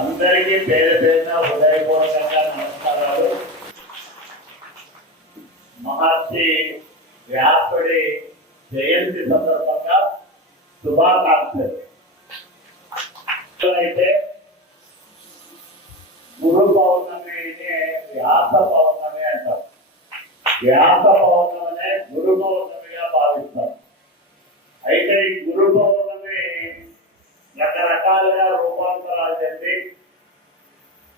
అందరికీ పేరు పేరున హృదయపూర్వకంగా నమస్కారాలు. మహర్షి వ్యాసుడి జయంతి సందర్భంగా శుభాకాంక్షలు. అయితే గురు పౌర్ణమిని వ్యాస పౌర్ణమి అంటారు. వ్యాస పౌర్ణమినే గురు పౌర్ణమిగా భావిస్తారు. అయితే ఈ గురు పౌర్ణమి రకరకాలుగా రూపాంతరాలు చెంది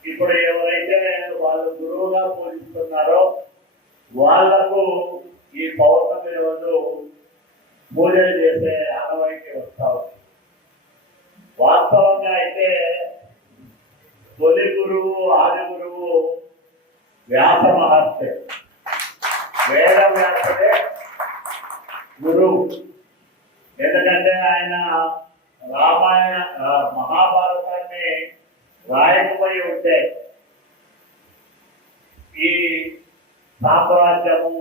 ఇప్పుడు ఎవరైతే వాళ్ళు గురువుగా పూజిస్తున్నారో వాళ్లకు ఈ పౌర్ణమి రోజు పూజలు చేసే ఆనవాయితీ వస్తా ఉంది. వాస్తవంగా అయితే తొలి గురువు ఆది గురువు వ్యాస మహర్షి, వేద వ్యాసుడే గురువు. ఎందుకంటే ఆయన రామాయణ మహాభారతాన్ని రాయకపోయి ఉంటే ఈ సామ్రాజ్యము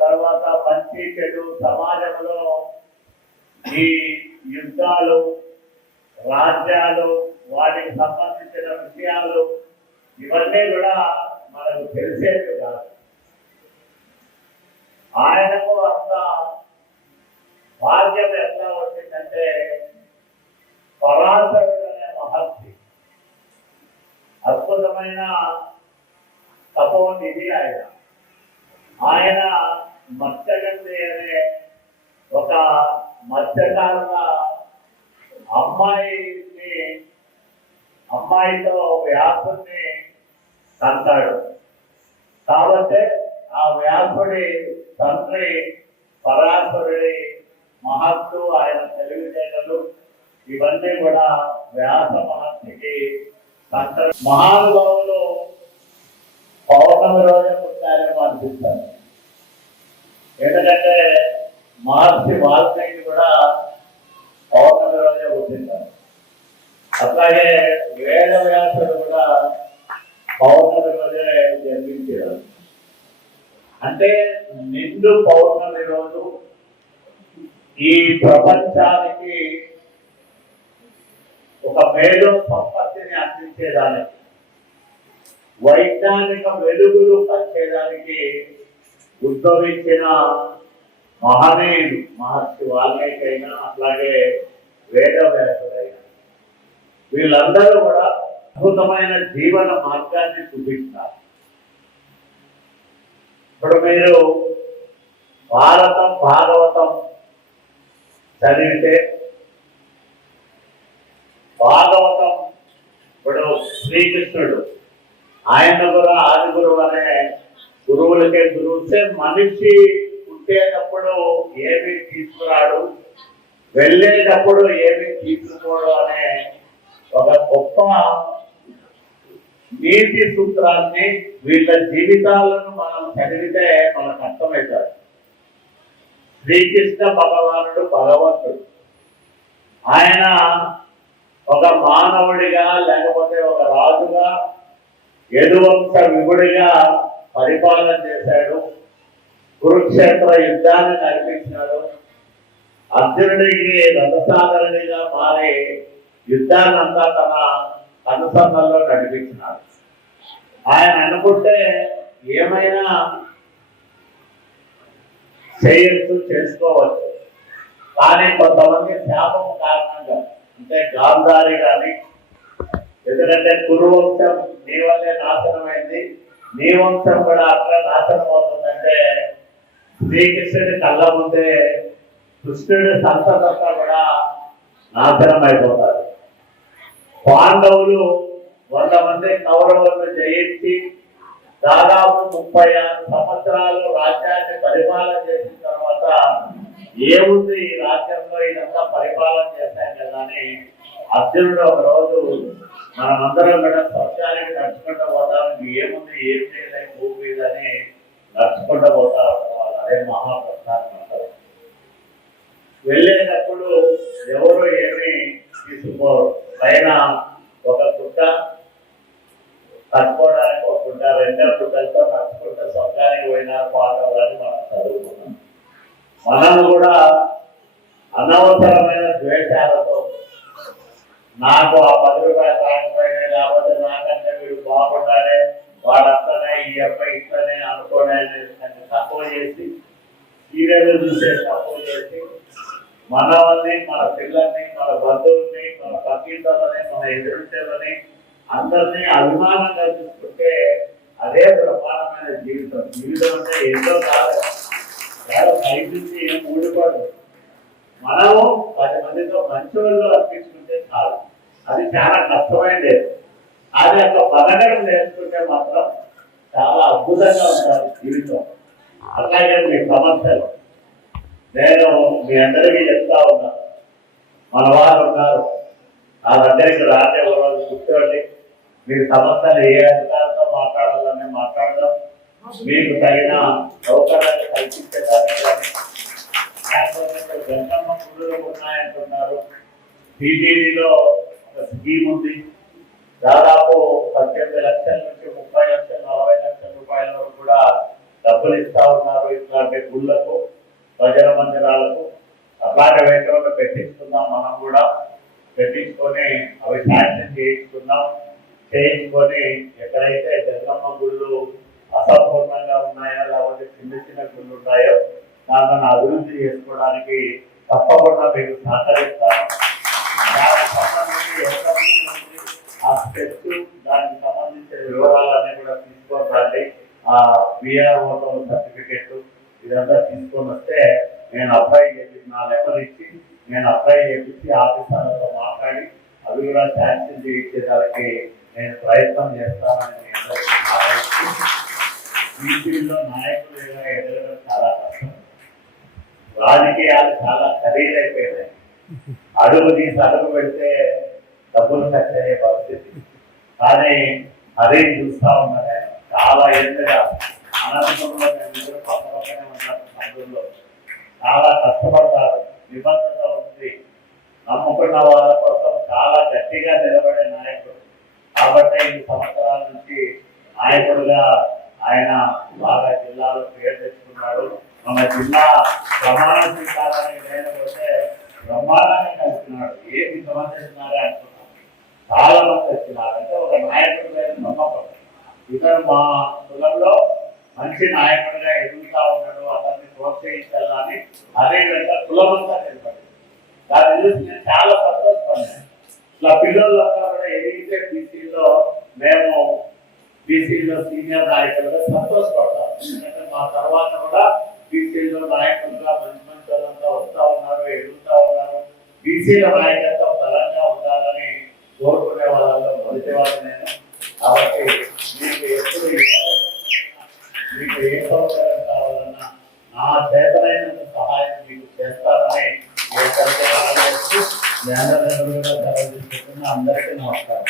తర్వాత మంచి చెడు సమాజంలో ఈ యుద్ధాలు రాజ్యాలు వాటికి సంబంధించిన విషయాలు ఇవన్నీ కూడా మనకు తెలిసేవి కాదు. ఆయనకు అంత భాగ్యం ఎట్లా వచ్చిందంటే పరాశరుడు అనే మహర్షి అద్భుతమైన తపోనిధి. ఆయన మత్స్యగంధి అనే ఒక మత్స్యకారుల అమ్మాయితో వ్యాసుని కంటాడు. కాబట్టి ఆ వ్యాసుడి తండ్రి పరాశరుడి మహత్తు, ఆయన తెలివితేటలు ఇవన్నీ కూడా వ్యాస మహర్షికి మహానుభావులు పౌర్ణమి రోజే పుట్టారేమో అనిపిస్తారు. ఎందుకంటే మహర్షి వాల్మీకి కూడా పౌర్ణమి రోజే పుట్టింటారు. అట్లాగే వేద వ్యాసుడు కూడా పౌర్ణమి రోజే జన్మించారు. అంటే నిండు పౌర్ణమి రోజు ఈ ప్రపంచానికి ఒక మేలు సంపత్తిని అందించేదానికి, వైజ్ఞానిక వెలుగులు పంచేదానికి ఉద్భవించిన మహనీయుడు మహర్షి వాల్మీకి అయినా అట్లాగే వేద వ్యాసుడైనా వీళ్ళందరూ కూడా అద్భుతమైన జీవన మార్గాన్ని చూపిస్తారు. ఇప్పుడు మీరు భారతం భాగవతం చదివితే భాగవతం ఇప్పుడు శ్రీకృష్ణుడు ఆయన కూడా ఆది గురువు అనే గురువులకే గురువుతే మనిషి పుట్టేటప్పుడు ఏమీ తీసుకురాడు, వెళ్ళేటప్పుడు ఏమీ తీసుకోడు అనే ఒక గొప్ప నీతి సూత్రాన్ని వీళ్ళ జీవితాలను మనం చదివితే మనకు అర్థమవుతాడు. శ్రీకృష్ణ భగవానుడు భగవంతుడు. ఆయన ఒక మానవుడిగా లేకపోతే ఒక రాజుగా యదువంశ విభుడిగా పరిపాలన చేశాడు. కురుక్షేత్ర యుద్ధాన్ని నడిపించాడు. అర్జునుడికి రథసాధరుడిగా మారి యుద్ధాన్నంతా తన అనుసరణలో నడిపించినాడు. ఆయన అనుకుంటే ఏమైనా చేయొచ్చు, చేసుకోవచ్చు. కానీ కొంతమంది శాపం కారణంగా, అంటే గాంధారి కానీ, ఎందుకంటే కురువంశం నీ వల్లే నాశనమైంది, నీ వంశం కూడా అట్లా నాశనం అవుతుందంటే శ్రీకృష్ణుడి కళ్ళ ముందే కృష్ణుడి సంతతంతా కూడా నాశనం అయిపోతారు. పాండవులు 100 మంది కౌరవులను జయించి దాదాపు 36 సంవత్సరాలు రాజ్యాన్ని పరిపాలన చేసిన తర్వాత ఏముంది ఈ రాజ్యంలో ఇదంతా పరిపాలన చేశాం కదా అని అర్జునుడు ఒక రోజు మనమందరం కూడా స్వర్గానికి నడుచుకుంటూ పోతాం, ఏముంది ఏం చేయలేదు భూమి మీద అని నడుచుకుంటూ పోతా వాళ్ళు. అదే మహాప్రస్థానం అంటారు. వెళ్ళేటప్పుడు ఎవరు ఏమి తీసుకోరు. పైన ఒక గుడ్డ, కట్టుకోవడానికి ఒక గుడ్డ, 2 గుడ్డలతో నడుచుకుంటే స్వర్గానికి పోయిన పాండవులని మనం చదువుకున్నాం. మనం కూడా అనవసరమైన ద్వేషాలతో నాకు ఆ 10 రూపాయలు రాకపోయినా చూసే తప్పు చేసి మనల్ని, మన పిల్లల్ని, మన బంధువుల్ని, మన పక్కింటని, మన ఎదురుని అందరినీ అభిమానంగా చూసుకుంటే అదే బ్రహ్మాండమైన జీవితం. జీవితం అంటే ఎంతో కాదు, బయట నుంచి ఏం ఊడిపడు. మనము 10 మందితో మంచి వాళ్ళు అనిపించుకుంటే చాలు. అది చాలా కష్టమైనది. అది ఒక బతకడం నేర్చుకుంటే మాత్రం చాలా అద్భుతంగా ఉంటారు జీవితం. అలాగే మీ సమస్యలు నేను మీ అందరికీ చెప్తా ఉన్నా, మన వారు ఉన్నారు, నా దగ్గరికి రానే రోజు కూర్చోండి, మీరు సమస్యలు ఏ అధికారంతో మాట్లాడాలని మాట్లాడదాం, మీకు తగిన సౌకర్యాలు కల్పించడానికి కానీ, లేకపోతే జంగమ్మ గుళ్ళు ఉన్నాయంటున్నారు. టీటీడీలో ఒక స్కీమ్ ఉంది, దాదాపు 18 లక్షల నుంచి 30 లక్షలు 40 లక్షల రూపాయల వరకు కూడా డబ్బులు ఇస్తా ఉన్నారు ఇట్లాంటి గుళ్ళకు, భజన మందిరాలకు. అట్లాంటి వైద్యులు పెట్టించుకుందాం, మనం కూడా పెట్టించుకొని అవి శాంక్షన్ చేయించుకొని ఎక్కడైతే జగనమ్మ గుళ్ళు అసంపూర్ణంగా ఉన్నాయో, లేకపోతే చిన్న చిన్న గుళ్ళు ఉన్నాయో దాన్ని అభివృద్ధి చేసుకోవడానికి తప్పకుండా మీకు సహకరిస్తాను. దానికి సంబంధించి ఆ స్టెప్స్, దానికి సంబంధించిన వివరాలన్నీ కూడా తీసుకొని రండి. ఆ విఆర్ఓ సర్టిఫికెట్ ఇదంతా తీసుకొని వస్తే నేను అప్లై చేసి, నా లెక్కలు ఇచ్చి నేను అప్లై చేపించి ఆఫీసర్లతో మాట్లాడి అవి కూడా శాంక్షన్ చేయించేదానికి నేను ప్రయత్నం చేస్తానని బీసీలో నాయకులు ఎదగడం చాలా కష్టం. రాజకీయాలు చాలా ఖరీదైపోయినాయి. అడుగు తీసి అడుగు పెడితే డబ్బులు ఖర్చు అయ్యే పరిస్థితి. కానీ అదే చూస్తా ఉన్నాను, చాలా ఏళ్ళుగా అనంతపురంలో మేము పక్క పక్కనే ఉన్నాం. అందులో చాలా కష్టపడతారు, నిబద్ధత ఉంది, నమ్ముకున్న వాళ్ళ కోసం చాలా గట్టిగా నిలబడే నాయకుడు. కాబట్టి 5 సంవత్సరాల నుంచి నాయకుడుగా ఆయన బాగా జిల్లాలో పేరు తెచ్చుకున్నాడు. మన జిల్లా ప్రమాణ స్వీకారాన్ని లేకపోతే బ్రహ్మాండంగా కలిసినాడు. ఏమి సమర్థిస్తున్నారే అంటున్నాడు, చాలా మంది వచ్చినారు. అంటే ఒక నాయకుడు లేని నమ్మకం. ఇతను మా కులంలో మంచి నాయకుడిగా ఎదుగుతా ఉన్నాడు, అతన్ని ప్రోత్సహించాలని అదే విధంగా కులమంతా నిలబడి దాన్ని చూసి నేను చాలా సంతోషపడ్డాను. ఇట్లా పిల్లలంతా కూడా ఎదిగితే బీసీలో మేము బీసీలో సీనియర్ నాయకులుగా సంతోషపడతాం. ఎందుకంటే మా తర్వాత కూడా బీసీలో నాయకులుగా మంచి మంచి వాళ్ళంతా వస్తూ ఉన్నారు, ఎదుగుతూ ఉన్నారు. బీసీల నాయకత్వం బలంగా ఉండాలని కోరుకునే వాళ్ళలో మొదటి వాళ్ళు నేను. కాబట్టి మీకు ఎప్పుడు మీకు ఏ సౌకర్యం కావాలన్నా నా చేతనైనంత సహాయం మీకు చేస్తానని అందరికీ నమస్కారం.